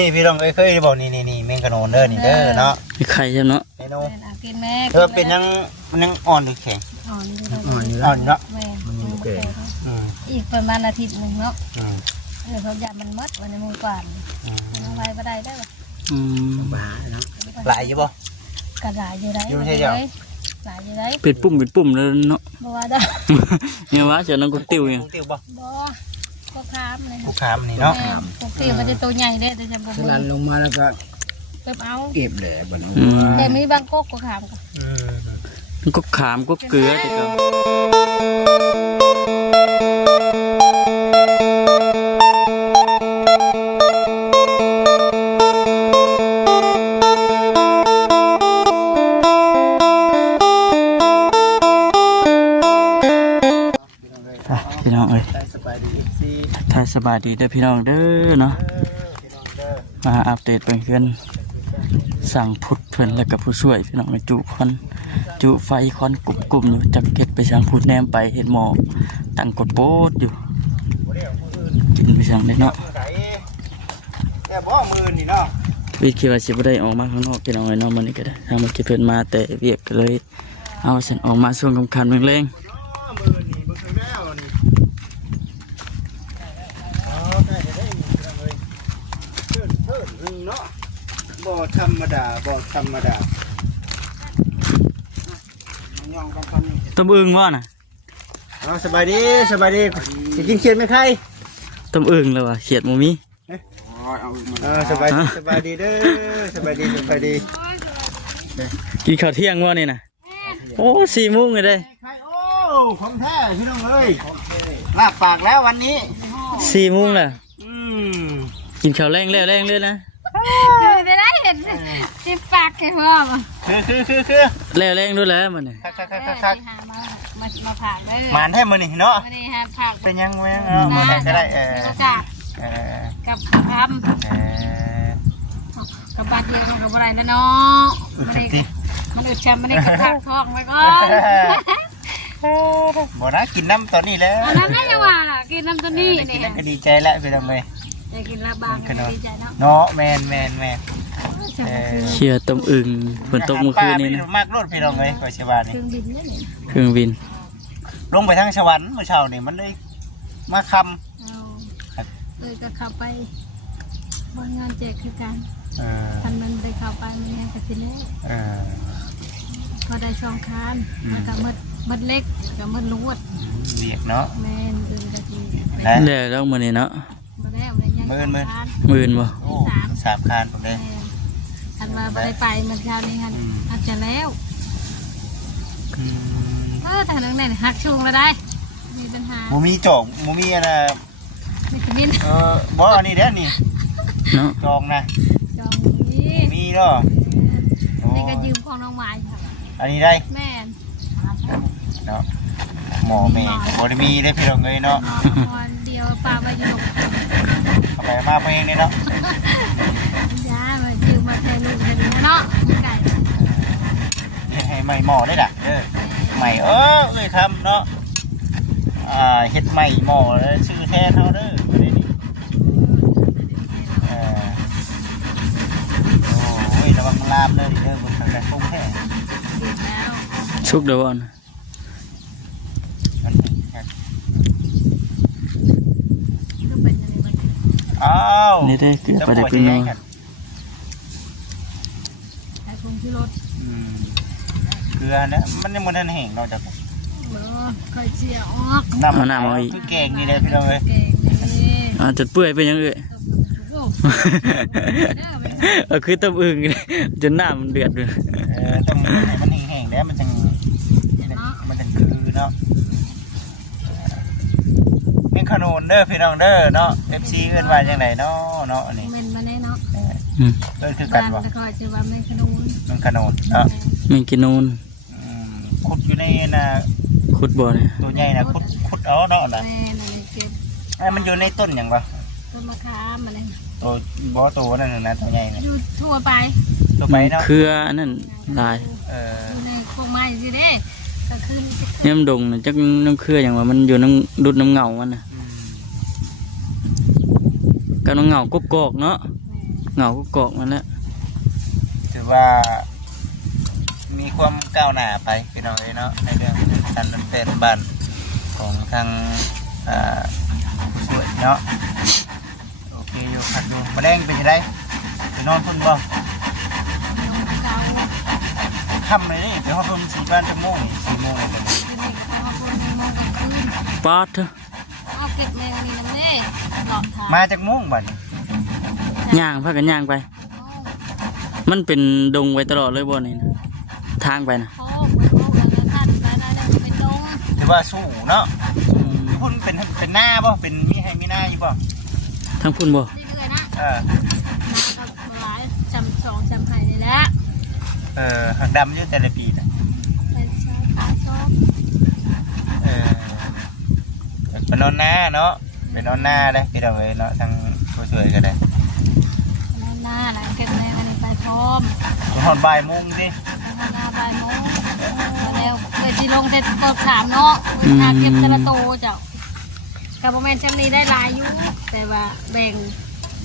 นี่พี่น้องเคยบอกนี่แมงกะโนนเด้อนี่เด้อเนาะมีไข่ใช่เนาะเมนูกินแม่เป็นยังมันยังอ่อนหรือแข็งอ่อนเนาะมันแก่อีกประมาณอาทิตย์นึงเนาะเขาอยากมันมดวันนี้มือกว่าน้องไว้ก็ได้บ้าเนาะหลายอยู่บ่กระดาษอยู่ไหนอยู่ใช่ยังหลายอยู่ไหนเป็นปุ่มเลยเนาะบ่ว่าได้เนี่ยว่าจะนั่งกุติ๋วยังบ่ก็คามเลยกุคามนี่เนาะกุติ๋วมันจะตัวใหญ่เด้แต่จะบ่มือลันลงมาแล้วก็เก็บเลยบ่เนาะแต่มีบางก๊กก็คามก็ขามก็เกลือแต่ก็พี่น้องเอ้ยถ่ายสบายดีเด้อพี่น้องเด้อเนาะมาอัปเดตเพื่อนสั่งพุดเพื่อนแล้วกับผู้ช่วยพี่น้องจุไฟคอนกลุ่มอยู่จักเก็บไปสั่งพุดแนมไปเห็นหมอกตั้งกดโป๊ดอยู่กินไปสั่งได้เนาะวิคิดว่าสิบ่ได้ออกมาข้างนอกพี่น้องเอ้ยเนาะมื้อนี้ก็ได้ทางมาเก็บเพิ่นมาแต่เวียกก็เลยเอาฉันออกมาช่วงค่ำๆแรงบ่ธรรมดาต้มอึ่งว่าน่ะสบายดีสิกินเขียดไหมใครต้มอึ่งแล้วว่ะเขียดหมูมีสบายดีเด้อสบายดีกินข้าวเที่ยงว่านี่น่ะโอ้4 โมงเลยได้โอ้ของแท้พี่น้องเอ้ยลาบปากแล้ววันนี้4 โมงแล้วกินข้าวแรงเลยนะคือจะได้เห็นจิบปากแค่พ่อมาคือแรงด้วยแล้วมันเนี่ยมาผ่านเลยมันแท้มือนี่เนาะผักเป็นยังไงมาได้ก็ได้กับคำกับบาดเดียวกับอะไรแล้วเนาะมันอึดแชมมันได้กระทากท้องไปก่อนบ่นะกินน้ำตอนนี้แล้วน้ำได้ยังว่าล่ะกินน้ำตอนนี้เนี่ยก็ดีใจแล้วพี่น้องเลยจะกินลาบางก็ดีใจเนาะแมนเชียร์ต้มอึ่งฝนตกเมื่อคืนนี้นะมากรถพี่น้องเลยไปเชียงรายนี่เครื่องบินลงไปทางสวรรค์เมื่อเช้านี่มันเลยมาคำก็เข้าไปบนงานแจกคือกันทันมันไปเข้าไปมันยังกระสิเล่พอได้ช่องคานมันก็มัดเล็กกับมัดลวดเบียกเนาะแม่นดึงกะทิแล้วมื้อนี้เนาะมื่นบ่3 คานผมเลยทันมาไปมันเช้านี้ฮันอาจจะแล้วแต่ทางไหนหักช่วงแล้วได้มีปัญหามูมีจอกมูมีอะไรบ่อันนี้เด้อนี่จองนะมีเนาะนี่ก็ยืมของน้องไม้ค่ะอันนี้ได้แม่เนาะหมอแม่บ่ได้มีได้พี่น้องเลยเนาะเดียวปลามาอยู่เอาไปมาเพลงนี่เนาะจ้ามายืมมาแทนลูกแทนเนาะไก่ให้ใหม่หมอได้ด่ะใหม่เอ้ยทำเนาะเฮ็ดใหม่หมอแล้วชื่อแทนเขาเด้อประเด็นนี้โอ้ยระวังลามเลยเด้อบนทางแดนพุ่งแท้ชุกเดี๋ยวก่อนนี่ได้เกลือไปได้เพิ่งเนาะไอ้พงที่รถเกลือเนี่ยมันยังมันแห้งเราจะค่อยเชียออกน้ำเอาอีกคือแกงนี่เลยพี่น้องเลยจะเปื่อยไปยังคือต้มอึ่งจนน้ำมันเดือดเลยต้มมันแห้งๆแล้วมันจังคือเนาะมีขนมเด้อพี่น้องเด้อเนาะเอฟซีเอิ้นว่าจังไดเนาะอันนี้มันมาแน่เนาะคือกันบ่ก็จะว่าไม่ขนมมันขนมเนาะมันกินนูนขุดอยู่ในน่ะขุดบ่เนี่ยตัวใหญ่นะขุดเอาเนาะน่ะมันอยู่ในต้นหยังบ่ต้นมะขามอะไรตัวบ่ตัวนั่นน่ะตัวใหญ่น่ะทั่วไปเนาะเครือนั่นลายอยู่ในพวกไม้สิเด้ก็คือเนี่ยมันดงน่ะจักน้ำเครืออย่างว่ามันอยู่น้ำดุดน้ำเงามันน่ะกับน้ำเงากกๆเนาะ เหงาก็กอกมันแหละ ถือว่ามีความก้าวหน้าไปพี่น้องเนาะในเรื่องการดำเนินบ้านของทางผู้ช่วยเนาะโอเคอยู่ขัดดูมาแดงเป็นยังไงไปนอนพุ่นบ่ เช้า ค่ำเลยนี่เดี๋ยวเขาเพิ่มสีบ้านจะโมง4 โมงเลยกัน เด็กเขาคนในมองกันคืน ปาดเถอะ เอาเก็บแมงนี่นะแม่หลอดทาง มาจากโมงบัดนี้ ย่างพากันย่างไป มันเป็นดงไว้ตลอดเลยบ่นี่นะทางไปนะ โอ้ไปโอ้กันแล้วท่านไปได้แล้วไปตรง ถือว่าสู้เนาะพุ่นเป็นหน้าบ่เป็นมีให้มีหน้าอยู่บ่ ทั้งพุ่นบ่ นี่เลยนะ เออ น้ากับหลายจำสองจำไห้นี่แหละ หักดำอยู่แต่ละปีนะ ไปใช้ขาชอบ ไปนอนหน้าเนาะไปนอนหน้าได้พี่เราเลยเนาะทางผู้ช่วยก็ได้ หน้าหลังเก็บแมงอันนี้ไปพร้อม นอนบ่ายโมงสิ หน้าใบโมงมาแล้วเคยจีลงเสร็จตบถามเนาะงานเก็บแต่ละโตเจ้ากับโมเมนต์จำนี้ได้หลายอยู่แต่ว่าแบ่ง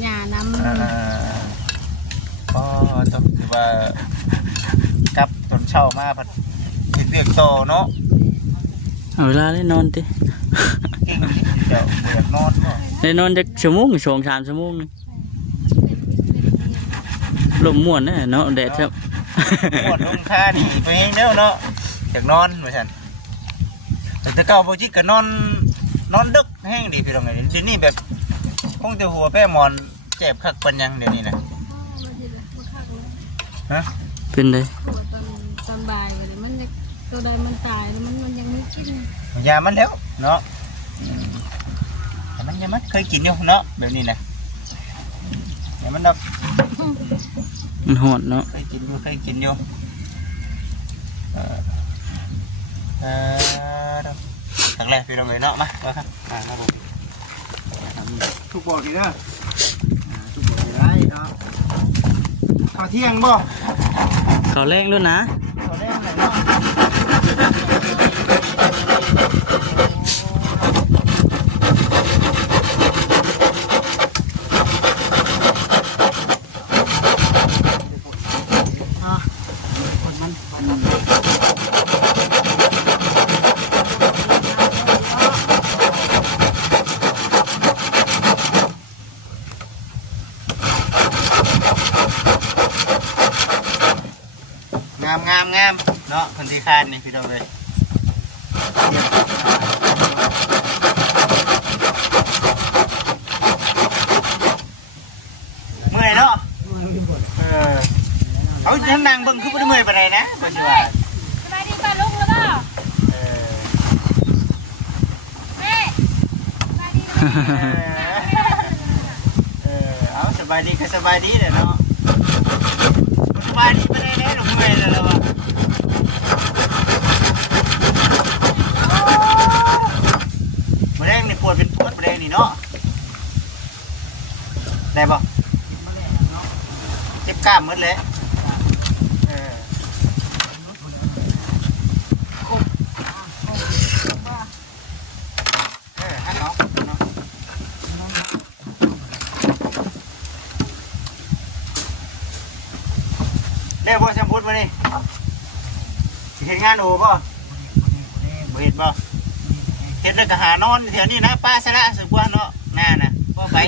หญ้าน้ำ ก็ต้องถือว่ากลับตอนเช้ามาผัดเฮ็ดเรียกโตเนาะ เอาเวลาได้นอนติ เก่งเดี๋ยวเบียดนอนก็ ได้นอนจักชั่วโมง2-3 ชั่วโมงนี่ลมม่วนแน่เนาะแดดครับ ปวดลงท่าดีไปเองเด้อเนาะอยากนอนว่าซั่นแต่เก่าบ่จิกก็นอนดึกแห้งดีพี่น้องเอ้ยเดี๋ยวนี้แบบคงจะหัวแป้หมอนเจ็บคักปานยังเดี๋ยวนี้นะฮะ เป็นได ตอนบ่ายเลยมันตัวใดมันตายมันยังไม่กิน ยามันแล้วเนาะแต่มันยังมันเคยกินอยู่เนาะแบบนี้นะอย่ามันดอก มันหอนเนาะ เคยกินอยู่ครั้งแรกพี่น้องเอ้ยเนาะมาครับครับผมทุกบอกดีเด้อทุกบอกได้เนาะข้าวเที่ยงบ่ เขาแรงแล้วนะ ข้าวแรกเลยเนาะงามเนาะคนที่คานนี่พี่น้องเลยเมื่อยเนาะเอาท่านนางเบิ่งคือบ่ได้เมื่อยปานใดนะบ่สิว่า สบายดีป่ะลุงหรือเปล่าแม่สบายดี เอาสบายดีก็สบายดีเด้อเนาะสบายดีปานใดเด้อลูกเมื่อยแล้วล่ะวะมะแรงนี่ปวดเป็นปวดมะแรงนี่เนาะได้บ่เจ็บกล้ามหมดเลยฮัลโหลเรียกว่าแชมพูดมานี่เห็นงานโอ้ป่ะบ่เห็นป่ะเห็นแล้วก็หานอนแถวนี้นะป้าสระสึกว่าเนาะหน้านะบ่ไป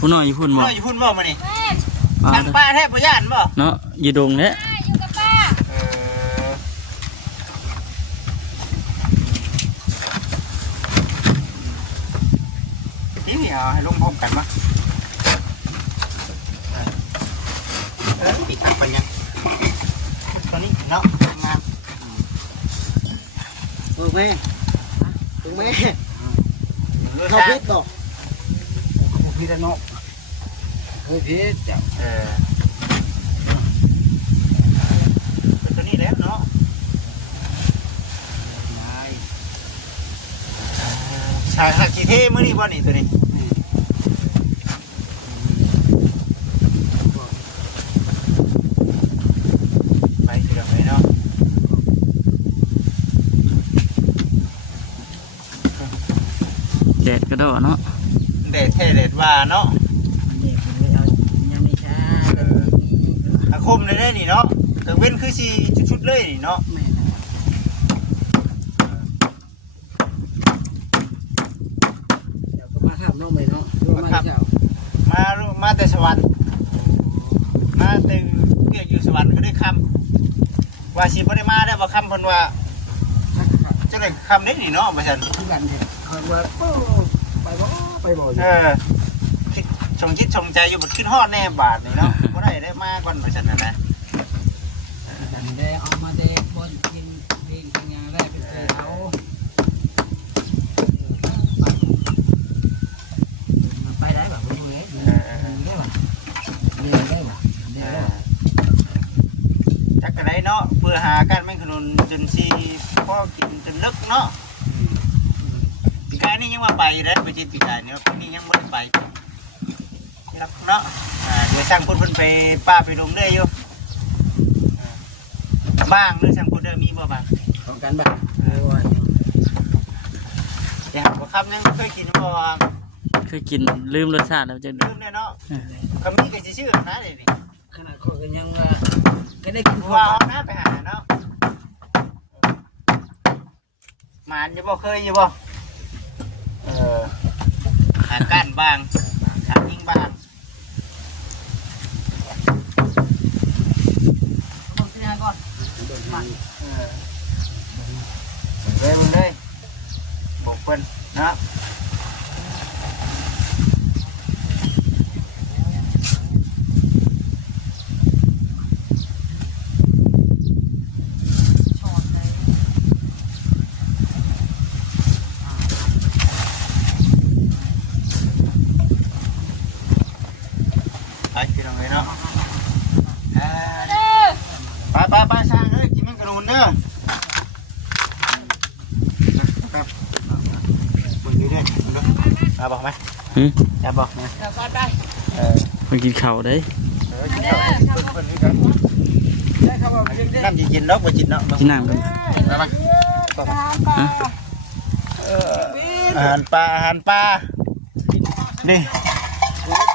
ผู้น้อยอยู่พุ่นบ่ น้อยอยู่พุ่นบ่มานี่ ปา ทาง ด ป้าแทบบ่ย่านบ่ เนาะอยู่ดงเนี้ย นี่เอาให้ลงพร้อมกันมาอีกทางไปยังตอนนี้เนาะงาม ถูกไหมถูกไหม เลือด เขา ตา พิษต่อพิษเนาะเฮ้ยพิษจ้ะ เป็นตัวนี้แล้วเนาะชายหักกี่เท่มื้อนี้บ่นี่ตัวนี้ไปเดี๋ยวไปเนาะ แดดกระโดดเนาะ แด ดดแท้แดดว่าเนาะ นี่คุณไม่เอายังไม่ช้า อาคมเลยได้นี่เนาะกลางเว้นคือสิชุดๆเลยนี่เนาะ แม่นเดี๋ยวก็มาขับน้องไปเนาะมาเจ้า มาแต่สวรรค์มาแต่เรียกอยู่สวรรค์ก็ได้คำว่าสิบ่ได้มาได้บ่คำเพิ่นว่าจังได๋คำได้นี่เนาะว่าซั่น ที่กันเห็นคนว่าไปบ่ คิดชงจิตชงใจอยู่บ่ขึ้นฮอดแน่บาทนี่เนาะบ่ได้มาก่อนว่าซั่นน่ะนะ กันได้เอามาได้บนกินเองกินงานได้เป็นเราไปได้แบบนี้เลยได้แบบนี้ได้แบบนี้ได้ จักกะไดเนาะเพื่อหาการแม่งขนุนจนสิพอกินจนลึกเนาะปีกายนี่ยังว่าไปเด้อไปจิตปีกายนี่ปีนี้ยังบ่ได้ไปรักเนาะเดี๋ยวช่างเพิ่นไปป้าไปลงเด้ออยู่บ้างหรือช่างเพิ่นเด้อมีบ่บ้าง ของกันบ้าง อย่าหาบ่คำยังเคยกินบ่ เคยกินลืมรสชาติแล้วจะ ลืมแน่เนาะก็มีก็สิชื่อนะเด้นี่ ขนาดคนกันยังว่าก็ได้กิน ว่าเอาหน้าไปหาเนาะหมานอยู่บ่เคยอยู่บ่หาก้านบ้างหายิงบ้าง บอกสิก่อน เลยบอกเพิ่นเนาะไปพี่น้องเลยเนาะไปสร้างเลยกินแมงกะรูนเด้อครับมึงอยู่ด้วยมาบอกไหมจะบอกนะ เดี๋ยวก่อนไป ไปกินข้าวได้ กินข้าวเพิ่นนี่กันน้ำเย็นๆเนาะบ่จิตเนาะ กินน้ำกัน มาอาหารปลานี่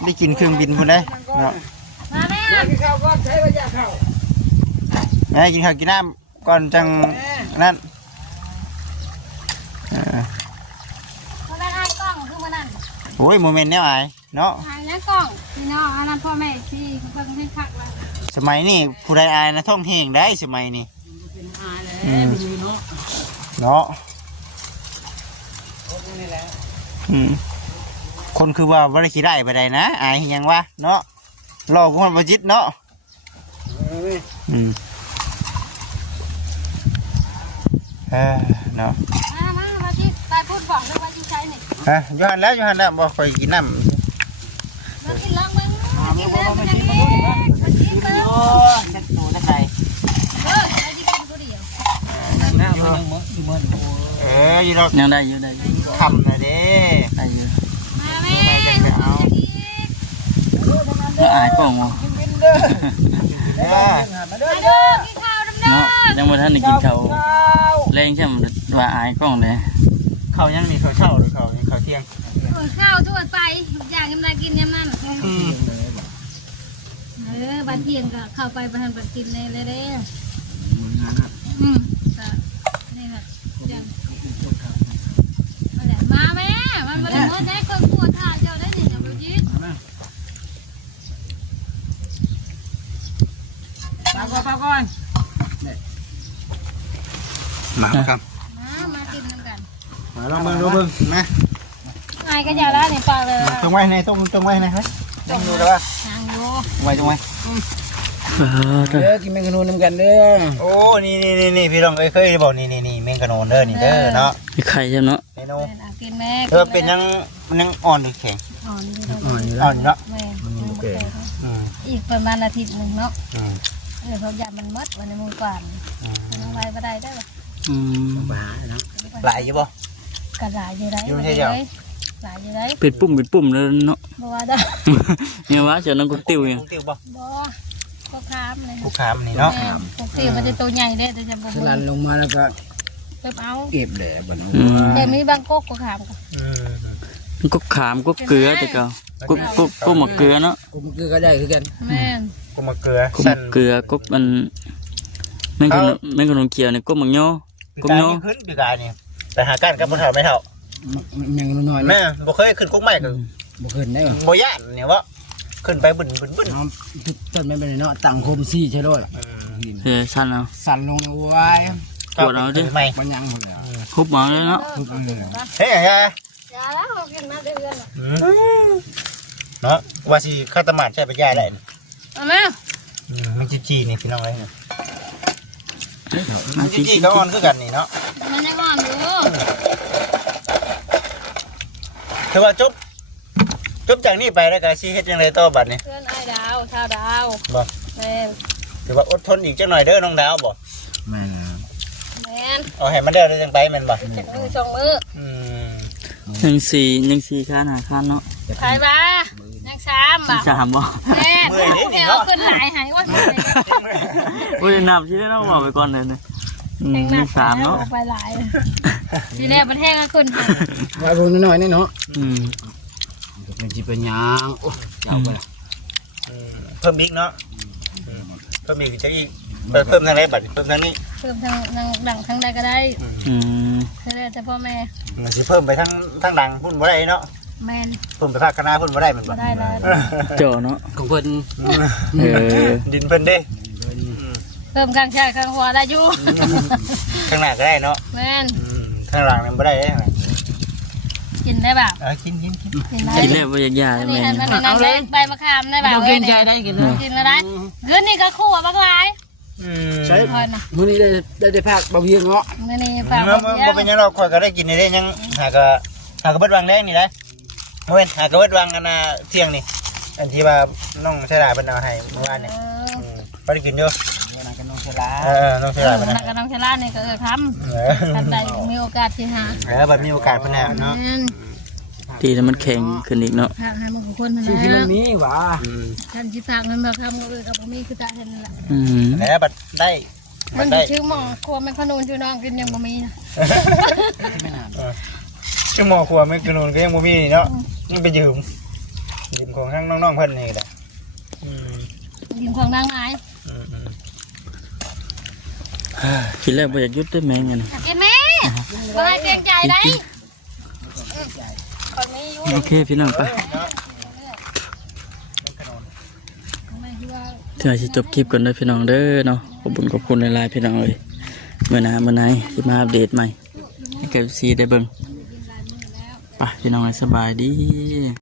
ได้กินเครื่องบินพุ่นได้เนาะ มาแม่ กินข้าวก็ใช้ระยะข้าว กินข้าวกินน้ำก่อนจังนั่น คนละให้กล้องคือมานั่น โอ้ยโมเมนต์แนวไหนเนาะ หายแล้วกล้องพี่น้องอันนั้นพ่อแม่ที่เพิ่งให้คักว่า สมัยนี้ผู้ใดอายนะท่องเที่ยงได้สมัยนี้ เป็นอาเลยมีเนาะ เนาะ นี่แหละ คนคือว่าวันขี้ได้ไปได้นะอายยังวะเนาะรอกูมันประจิตเนาะเนาะ มาที่ตายพูดบอกเลยว่าที่ใช้นี่ ยูฮันแล้วบอกคอยกินน้ำ มากินล้างมือกินแล้วมันยังมีมากินเลย โอ้เช็ดตัวได้ไง ไอ้ที่กินตัวเดียว หน้ามันยังเหมือน อยู่เรา ยังได้อยู่ได้ คำนะเด้ ได้อยู่ มาแม่ ก็อายกล้องวะ มาเด้อกินข้าวดำเนิ เนาะ น ยังบ่ทันได้กินข้าวแรงใช่ไหมว่าอายกล้องเลย เขายังนี่เขาเช่าหรือเขาเที่ยง ข้าวทั่วไปอย่างยำนากินยำนั่นบ้านเที่ยงก็เข้าไปบ้านบัดกินเลยเด้ก็นี่ค่ะมาแม่มันมาเลยเมื่อได้คนปวดขาเจ้าได้เนี่ยอย่าไปยึด ปาก่อน มาครับ มากินกัน มาลองเบิ่งดูเบิ่งนะ ไงก็อย่าละเนี่ยปลาเลย ตรงไว้ในตรงไว้ในเฮ้ยตรงดูแล้วว่า ทางอยู่ ไว้ตรงไว้ กินแมงกะนูนกันเด้อ โอ้นี่พี่น้องเคยบอกนี่แมงกะโนนเด้อนี่เด้อเนาะ มีไข่ใช่ไหมเนาะ เมนู กินแม่ เป็นยังมันยังอ่อนหรือแข็ง อ่อน เนาะ แม่อีกประมาณอาทิตย์หนึ่งเนาะเขาอยากมันมดวันในมือก่อนมันไว้ก็ได้ได้ หาเนาะ หลายอยู่บ่ กระหลายอยู่ไรหลายอยู่ไร เป็นปุ่มเลยเนาะ บ่ว่าได้ เนี่ยว่าเจ้าน้องกุ๊กติ้วเนี่ย ติ้วบ่ บ่ก็ค้ามเลย ผู้ค้ามนี่เนาะ ปกติมันจะตัวใหญ่เด้แต่จะบ่ สลันลงมาแล้วก็ เก็บเอา เก็บเลยบน แต่มีบางก๊กก็ค้ามก็ กุ๊กขามกุ๊กเกลือแต่ก็กุ๊กหมกเกลือเนาะ กูมันคือก็ได้คือกัน แม่น กูมาเกลือ กุ๊กหมกเกลือกุ๊กมันแม่งขนมเขียวเนี่ยกุ๊กหมักโย กุ๊กโยขึ้นปีกายนี่ไปหากันกับบ่เฒ่าไม่เฒ่า ยังน้อยๆ แม่บ่เคยขึ้นกุ๊กใหม่ก็ บ่ขึ้นได้บ่ บ่ย่านเนี่ยว่าขึ้นไปบึ้น น้องต้นไม่เป็นเนาะตั้งโคมซี่ใช่ด้วย สั้นเอา สั่นลงนะว้าย ปวดเอาดิ ใหม่ มันยังหมดแล้ว คุบหมองเลยเนาะ ทุบมันเลย เฮ้ยยาย ยาแล้วเอากินมาเดือน เนาะว่าสิข้าวตมาดใช่ไปย่าได้ เอามา มันจีนี่พี่น้องเอ้ย มา จีก็อ่อนคือกันนี่เนาะ มันยังอ่อนอยู่ คือว่าจบจากนี้ไปแล้วก็สิเฮ็ดจังไดต่อบัดนี้ เพื่อนไอ้ดาวชาวดาว บ่ แม่น คือว่าอดทนอีกจังหน่อยเด้อน้องดาวบ่ แม่ แม่น เอาให้มันเด้อได้จังไปแม่นบ่ จากมือสองมือ ยังสี่ข้านหาข้านเนาะ ใครบ้ายังสามบ่ สามบ่ แม่นเอาขึ้นหลายหายว่า โอ้ยนับที่ได้เราบอกไปก่อนเลยเนี่ยมีสามเนาะ ไปหลายทีแรกมันแห้งก็ขึ้น ว่าพวกน้อยๆนี่เนาะ มันจะเป็นยังโอ้ยาวไปละ เพิ่มอีกเนาะเพิ่มอีกจะอีกเพิ่มทางไหนบัดเพิ่มทางนี้ เพิ่มทางดังทางใดก็ได้คือแต่พ่อแม่ มันสิเพิ่มไปทางดังพุ่นบ่ได้เนาะ แม่น เพิ่มไปภาคคณะพุ่นบ่ได้แม่นบ่ ได้แล้ว เจ้าเนาะ ของเพิ่น ดินเพิ่นเด้ เพิ่มข้างชายข้างหัวได้อยู่ ข้างหน้าก็ได้เนาะ แม่น ข้างหลังนั่นบ่ได้เด้ กินได้แบบ กิน กินได้ กินแล้วว่ายาก อัน ๆ นี้ แม่ อันนั้นได้ใบมะขามได้แบบ เรากินใจได้กินเลย กินแล้วได้เงินนี่ก็คู่บักหลาย ใช่ พอนะ มื้อนี้ได้ภาคเบาเวียงเนาะ เงินนี่ บ่ ฝาก เป็นหยังเราข่อยก็ได้กินนี่ได้ยังหากะเบิดวังแดงนี่ได้เว้นหากะเบิดวังอันน่ะเที่ยงนี่อันที่ว่าน้องชายดาเพิ่นเอาให้เมื่อวานนี่บ่ได้กินอยู่ นั่นก็น้องเสลา น้องชายดาเพิ่น นักกับน้องชลาเนี่ยก็ทำทันใดมีโอกาสที่หา บัดมีโอกาสเพิ่นแล้วเนาะ ทีแล้วมันแข็งขึ้นอีกเนาะ ฝากให้มันคนนะ ชื่อที่มันมีหว่า ท่านที่ฝากเงินมาทำก็เลยกับผมมีคือตาเห็นแหละ แล้วบัดได้ มันชื่อหมอครัวมันขนุนชื่อน้องกินยังบ่มีนะ ชั่วโมงครัวไม่กระนูนก็ยังบ่มีเนาะนี่ไปยืมของทั้งน้องๆเพิ่นนี่แหละ กินของนางไม้ กินแล้วบ่อยากหยุดได้แม่งกัน กินไหมบ่ให้เกรงใจได้คนมีอยู่ โอเคพี่น้องไปเดี๋ยวจะจบคลิปก่อนเด้อพี่น้องเด้อเนาะขอบคุณหลายๆพี่น้องเลยเมื่อไหร่ที่มาอัปเดตใหม่ให้กับซีได้เบิ่งไปพี่น้องสบายดี